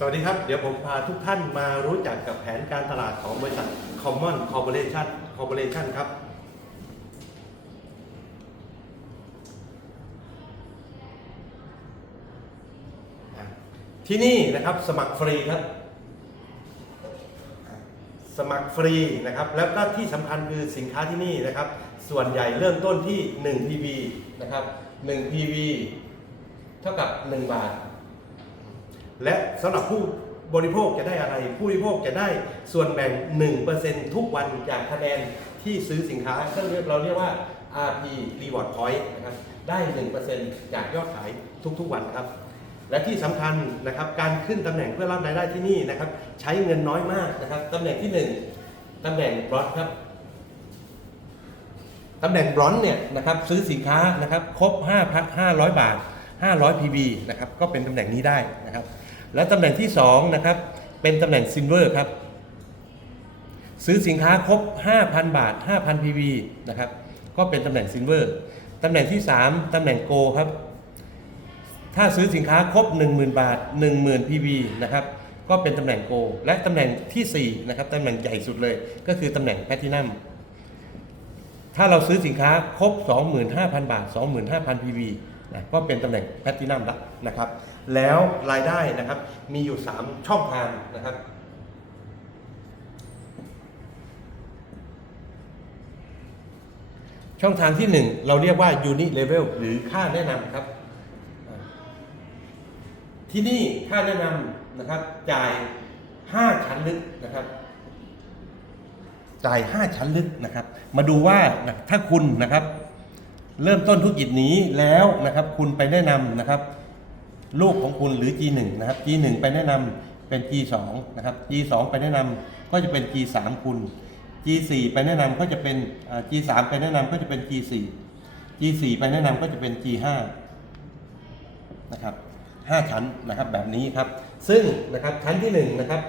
สวัสดีครับ เดี๋ยวผมพาทุกท่านมารู้จักกับแผนการตลาดของบริษัท Common Corporation Corporation ครับ ที่นี่นะครับสมัครฟรีครับ สมัครฟรีนะครับ แล้วก็ที่สำคัญคือสินค้าที่นี่นะครับ ส่วนใหญ่เริ่มต้นที่1 PV นะครับ1 PV เท่ากับ 1 บาท และสำหรับผู้บริโภคจะได้อะไร ผู้บริโภคจะได้ส่วนแบ่ง 1%ทุกวันจากคะแนนที่ซื้อสินค้าซึ่งเราเรียกว่า RP Reward Point นะครับได้ 1%จากยอดขายทุกๆวันครับ และที่สำคัญนะครับการขึ้นตำแหน่งเพื่อรับรายได้ที่นี่นะครับ ใช้เงินน้อยมากนะครับตำแหน่งที่ 1ตำแหน่งบล็อตครับตำแหน่งบล็อนเนี่ยนะครับซื้อสินค้านะครับครบ5 500 บาท 500 PB นะครับก็เป็นตำแหน่งนี้ได้นะครับ และตำแหน่งที่2นะครับเป็นตำแหน่งซิลเวอร์ครับซื้อสินค้าครบ 5,000 บาท 5,000 PV นะครับก็เป็นตำแหน่งซิลเวอร์ตำแหน่งที่ 3ตำแหน่งโกครับถ้าซื้อสินค้าครบ 10,000 บาท 10,000 PV นะครับก็เป็นตำแหน่งโก และตำแหน่งทีสี่4นะครับตำแหน่งใหญ่สุดเลย ก็คือตำแหน่งแพทินัมถ้าเราซื้อสินค้าครบ 25,000 บาท 25,000 PV นะก็เป็นตำแหน่งแพทินัมละนะครับ แล้วรายได้นะครับ มีอยู่ 3 ช่องทางนะครับ ช่องทางที่ 1 เราเรียกว่า unit level หรือค่าแนะนำครับ ที่นี่ค่าแนะนำนะครับ จ่าย 5 ชั้นลึกนะครับ จ่าย 5 ชั้นลึกนะครับ มาดูว่าถ้าคุณนะครับ เริ่มต้นธุรกิจนี้แล้วนะครับ คุณไปแนะนำนะครับ ลูกของคุณหรือ G1 นะครับ G1 ไปแนะนำเป็น G2 นะครับ G2 ไปแนะนำก็จะเป็น G3 คุณ G4 ไปแนะนำก็จะเป็น G3 ไปแนะนำก็จะเป็น G4 G4 ไปแนะนำก็จะเป็น G5 นะครับ5ชั้นนะครับแบบนี้ครับ ซึ่งนะครับชั้นที่1นะครับ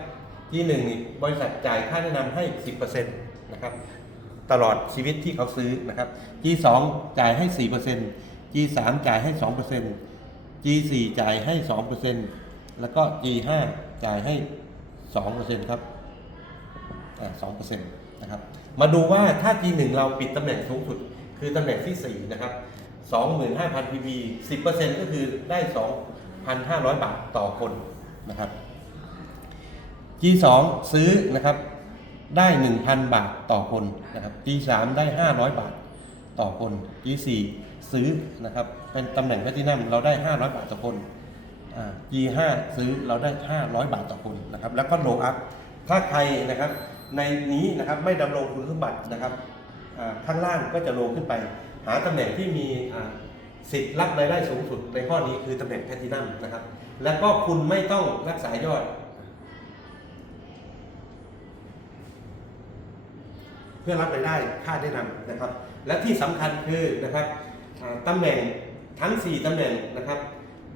G1 นี่บริษัทจ่ายค่าแนะนำให้ 10%นะครับตลอดชีวิตที่เขาซื้อนะครับ G2 จ่ายให้ 4% G3 จ่ายให้ 2% G4 จ่ายให้ 2%แล้วก็ G5 จ่ายให้ 2%ครับอ่า2%นะครับ มาดูว่าถ้า G1 เราปิดตำแหน่งสูงสุด คือตำแหน่งที่ 4 นะครับ 25,000 PV 10%ก็คือได้ 2,500 บาทต่อคนนะครับ G2 ซื้อนะครับได้ 1,000 บาทต่อคนนะครับ G3 ได้ 500 บาทต่อคน G4 ซื้อนะครับ เป็นตำแหน่งแพลตินัมเราได้ 500 บาทต่อคนอ่า G5 ซื้อเราได้ 500 บาทต่อคนนะครับ แล้วก็โลอัพ ถ้าใครนะครับในนี้นะครับไม่ดำรงคุณสมบัตินะครับข้างล่างก็จะลงขึ้นไป หาตำแหน่งที่มีสิทธิ์รับรายได้สูงสุดในข้อนี้คือตำแหน่งแพลตินัมนะครับ แล้วก็คุณไม่ต้องรักษายอด เพื่อรับรายได้ค่าแนะนำนะครับ และที่สำคัญคือนะครับตำแหน่ง ทั้ง 4ตำแหน่งนะครับ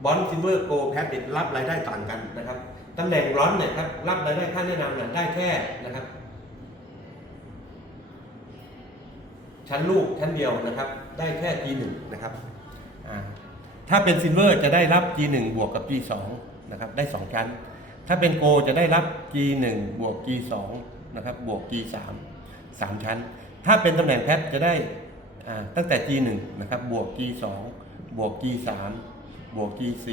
บอลซิลเวอร์โกลแพดรับรายได้ต่างกันนะครับตำแหน่งร้อนเนี่ยครับรับรายได้ค่าแนะนำเนี่ยได้แค่นะครับ ชั้นลูกชั้นเดียวนะครับ ได้แค่ G1 นะครับถ้าเป็นซิลเวอร์จะได้รับ G1 บวกกับ G2 นะครับได้ 2 ชั้น ถ้าเป็นโกจะได้รับ G1 บวก G2 นะครับบวก G3 3 ชั้น ถ้าเป็นตำแหน่งแพทจะได้ตั้งแต่ G1 นะครับบวก G2 บวก G3 บวก G4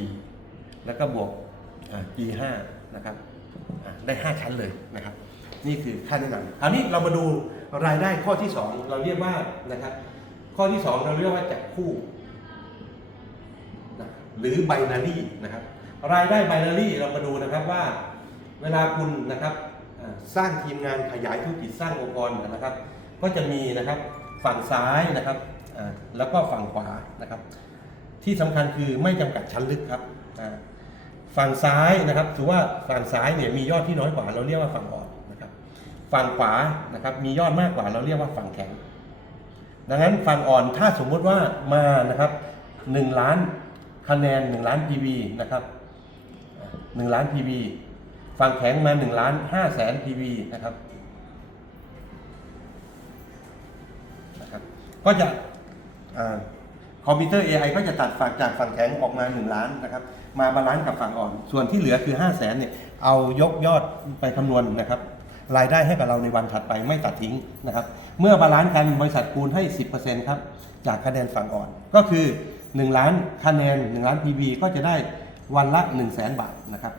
แล้วก็บวกอ่า G5 นะครับได้ 5 ชั้นเลยนะครับ นี่คือค่าแนะนำคราวนี้เรามาดูรายได้ข้อที่ 2 เราเรียกว่านะครับ ข้อที่ 2 เราเรียกว่าจับคู่นะหรือไบนารีนะครับ รายได้ไบนารีเรามาดูนะครับว่า เวลาคุณนะครับสร้างทีมงานขยายธุรกิจสร้างองค์กรนะครับ ก็จะมีนะครับฝั่งซ้ายนะครับแล้วก็ฝั่งขวานะครับ ที่สำคัญคือไม่จำกัดชั้นลึกครับฝั่งซ้ายนะครับถือว่าฝั่งซ้ายเนี่ยมียอดที่น้อยกว่าเราเรียกว่าฝั่งอ่อนนะครับฝั่งขวานะครับมียอดมากกว่าเราเรียกว่าฝั่งแข็ง ดังนั้นฝั่งอ่อนถ้าสมมุติว่ามานะครับ1ล้านคะแนน 1 ล้าน PV นะครับ1ล้าน PV ฝั่งแข็งมา1ล้าน5แสน PV นะครับนะครับก็จะอา คอมพิวเตอร์ AI ก็จะตัดฝั่งจากฝั่งแข็งออกมา 1 ล้านนะครับมาบาลานซ์กับฝั่งอ่อน ส่วนที่เหลือคือ 5 0 0แสนเนี่ยเอายกยอดไปคำนวณนะครับรายได้ให้กับเราในวันถัดไปไม่ตัดทิ้งนะครับเมื่อบาลานซ์กันบริษัทคูณให้ 10%ครับจากคะแนนฝั่งอ่อน ก็คือ 1 ล้านคะแนน 1 ล้าน PV ก็จะได้วันละ 1 0 0 0 0แบาทนะครับ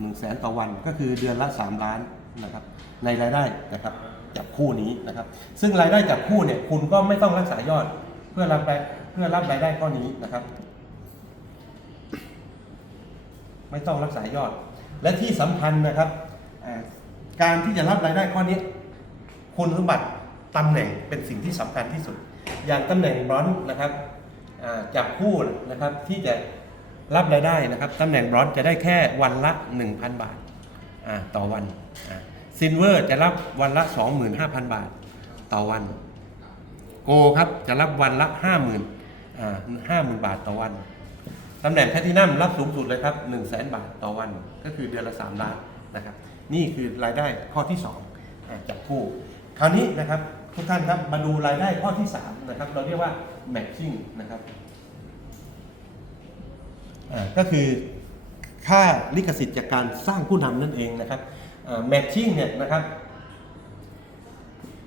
หนึ่งแสนต่อวันก็คือเดือนละ 3 ล้านนะครับในรายได้นะครับจับคู่นี้นะครับซึ่งรายได้จับคู่เนี่ยคุณก็ไม่ต้องรักษายอด พื่อรับรายเพื่อรับรายได้ข้อนี้นะครับ ไม่ต้องรักษายอด และที่สำคัญนะครับ การที่จะรับรายได้ข้อนี้ คุณสมบัติตำแหน่งเป็นสิ่งที่สำคัญที่สุด อย่างตำแหน่งบรอนซ์นะครับอ่าจับคู่นะครับที่จะรับรายได้นะครับตำแหน่งบรอนซ์จะได้แค่วันละ 1,000 บาทอ่าต่อวันซินเวอร์จะรับวันละ 25,000 บาทต่อวัน โกครับจะรับวันละ50,000อ่า50,000บาทต่อวันตำแหน่งแพทินัมรับสูงสุดเลยครับ1 0 0 0 0แสนบาทต่อวัน ก็คือเดือนละ3ล้านนะครับ นี่คือรายได้ข้อที่2อ่าจับคู่ คราวนี้นะครับทุกท่านครับมาดูรายได้ข้อที่3นะครับ เราเรียกว่า matching นะครับก็คือค่าลิขสิทธิ์จากการสร้างผู้นำนั่นเองนะครับอ่า matching เนี่ยนะครับ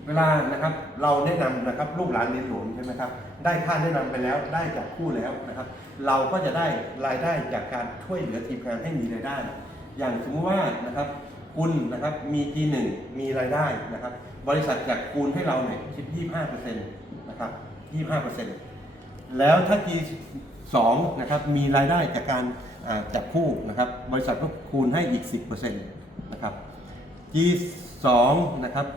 เวลานะครับเราแนะนำนะครับลูกหลานเรียนหลวงใช่ไหมครับได้ค่าแนะนำไปแล้วได้จากคู่แล้วนะครับ เราก็จะได้รายได้จากการช่วยเหลือทีมงานให้มีรายได้ อย่างสมมติว่านะครับคุณนะครับมี G1 มีรายได้นะครับ บริษัทจากคูณให้เราเนี่ยคิด25%นต์นะครับ25%แล้วถ้า G2 นะครับมีรายได้จากการอ่าจับคู่นะครับบริษัทก็คูณให้อีก 10%นะครับ G2 นะครับ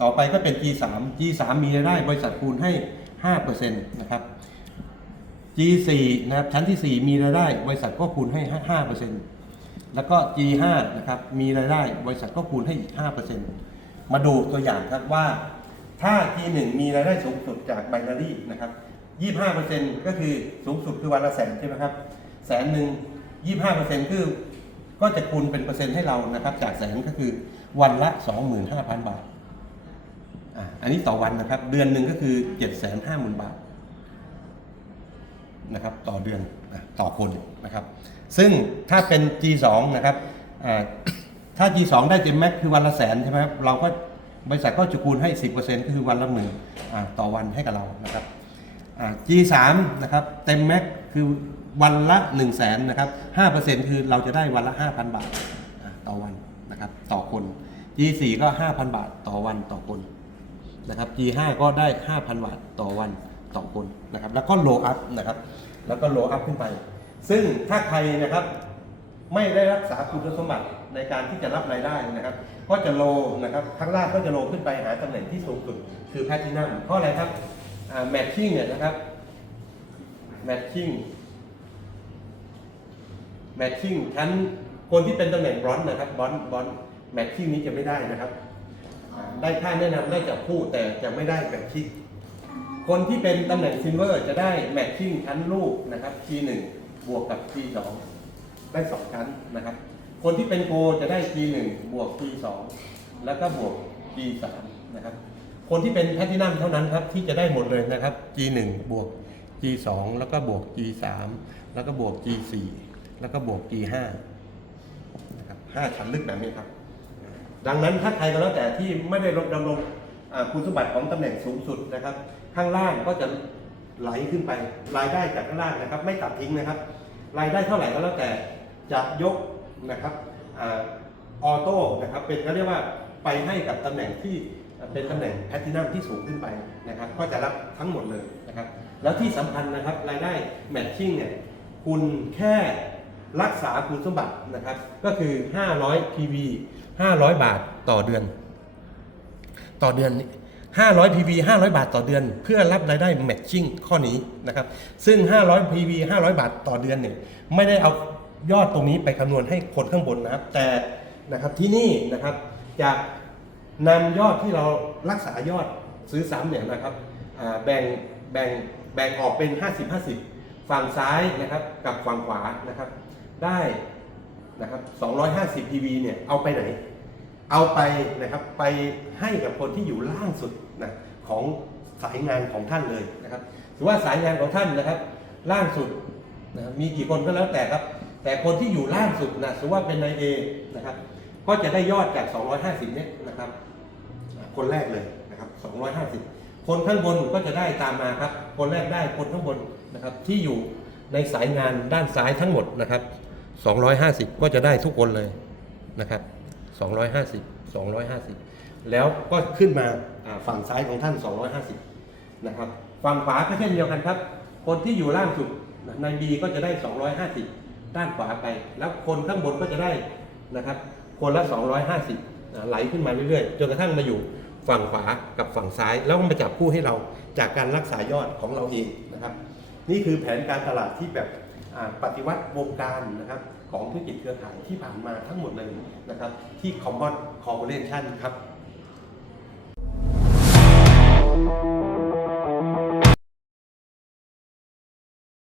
ต่อไปก็เป็น G3 G3 มีรายได้บริษัทคูณให้ 5%นะครับ G4 นะครับชั้นที่ 4 มีรายได้ บริษัทก็คูณให้ 5%แล้วก็ G5 นะครับ มีรายได้ บริษัทก็คูณให้อีก 5%มาดูตัวอย่างครับว่า ถ้า G1 มีรายได้สูงสุดจากไบนารีนะครับ 25%ก็คือสูงสุดคือวันละแสนใช่ไหมครับ แสนหนึ่ง 25%คือก็จะคูณเป็นเปอร์เซ็นต์ให้เรานะครับ จากแสนก็คือ วันละ 25,000 บาท อันนี้ต่อวันนะครับ เดือนหนึ่งก็คือ 750,000 บาทนะครับต่อเดือนต่อคนนะครับ ซึ่งถ้าเป็น G2 นะครับอ่าถ้า G2 ได้เต็มแม็กคือวันละแสนใช่ไหมครับเราก็บริษัทก็จะคูณให้ 10%ก็คือวันละหมื่นต่อวันให้กับเรานะครับอ่า G3 นะครับเต็มแม็กคือวันละ 1 0 0 0 0แสนนะครับ5%คือเราจะได้วันละ 5,000 บาทต่อวันนะครับต่อคน G4 ก็ 5,000 บาทต่อวันต่อคนนะครับ G5 ก็ได้ 5,000 บาทต่อวันต่อคนนะครับแล้วก็โลอัพนะครับแล้วก็โลอัพขึ้นไป ซึ่งถ้าใครนะครับไม่ได้รักษาคุณสมบัติในการที่จะรับรายได้นะครับ ก็จะโลนะครับข้างล่างก็จะโลขึ้นไปหาตำแหน่งที่สูงสุดคือแพทินัมเพราะอะไรครับแมทชิ่งเนี่ยนะครับแมทชิ่งแมทชิ่งชั้นคนที่เป็นตำแหน่งบรอนซ์นะครับบรอนบรอน แมทชิ่งนี้จะไม่ได้นะครับอ่าได้ค่าแนะนำได้จากคู่แต่จะไม่ได้แมทชิ่งคนที่เป็นตำแหน่งซิลเวอร์จะได้แมทชิ่งชั้นลูกนะครับ G1 บวกกับ G2 ได้สองชั้นนะครับ คนที่เป็นโกจะได้ G1 บวก G2 แล้วก็บวก G3 นะครับ คนที่เป็นแพลตินัมเท่านั้นครับที่จะได้หมดเลยนะครับ G1 บวก G2 แล้วก็บวก G3 แล้วก็บวก G4 แล้วก็บวก G5 นะครับห้าชั้นลึกแบบนี้ครับ ดังนั้นถ้าใครก็แล้วแต่ที่ไม่ได้ดำรงคุณสมบัติของตำแหน่งสูงสุดนะครับ ข้างล่างก็จะไหลขึ้นไปรายได้จากข้างล่างนะครับ ไม่ตัดทิ้งนะครับ รายได้เท่าไหร่ก็แล้วแต่จะยกนะครับออโต้นะครับเป็นเขาเรียกว่าไปให้กับตำแหน่งที่เป็นตำแหน่งแพลตินัมที่สูงขึ้นไปนะครับ ก็จะรับทั้งหมดเลยนะครับ แล้วที่สำคัญนะครับรายได้แมทชิ่งเนี่ยคุณแค่ รักษาคุณสมบัตินะครับ ก็คือ 500 PV 500 บาทต่อเดือน ต่อเดือน 500 PV 500 บาทต่อเดือน เพื่อรับรายได้แมทชิ่งข้อนี้นะครับ ซึ่ง 500 PV 500 บาทต่อเดือนเนี่ยไม่ได้เอายอดตรงนี้ไปคำนวณให้คนข้างบนนะครับ แต่นะครับที่นี่นะครับจะนำยอดที่เรารักษายอดซื้อซ้ำเนี่ยนะครับแบ่งแบ่งแบ่งออกเป็น 50 50 ฝั่งซ้ายนะครับกับฝั่งขวานะครับ ได้นะครับ250 PV เนี่ยเอาไปไหน เอาไปนะครับไปให้กับคนที่อยู่ล่างสุดนะของสายงานของท่านเลยนะครับถือว่าสายงานของท่านนะครับ ล่างสุดนะครับมีกี่คนก็แล้วแต่ครับ แต่คนที่อยู่ล่างสุดนะสมมติว่าเป็นนายเอนะครับ ก็จะได้ยอดจาก 250 เนี่ยนะครับ คนแรกเลยนะครับ 250 คนข้างบนก็จะได้ตามมาครับ คนแรกได้คนข้างบนนะครับที่อยู่ในสายงานด้านซ้ายทั้งหมดนะครับ 250 ก็จะได้ทุกคนเลยนะครับ250 250 แล้วก็ขึ้นมาฝั่งซ้ายของท่าน 250นะครับฝั่งขวาก็เช่นเดียวกันครับ คนที่อยู่ล่างสุดในบีก็จะได้ 250 ด้านขวาไป แล้วคนข้างบนก็จะได้นะครับ คนละ 250อ่าไหลขึ้นมาเรื่อยๆ จนกระทั่งมาอยู่ฝั่งขวากับฝั่งซ้าย แล้วมาจับคู่ให้เราจากการรักษายอดของเราเองนะครับ นี่คือแผนการตลาดที่แบบ ปฏิวัติวงการนะครับของธุรกิจเครือข่ายที่ผ่านมาทั้งหมดเลยนะครับที่ Common Corporation ครับ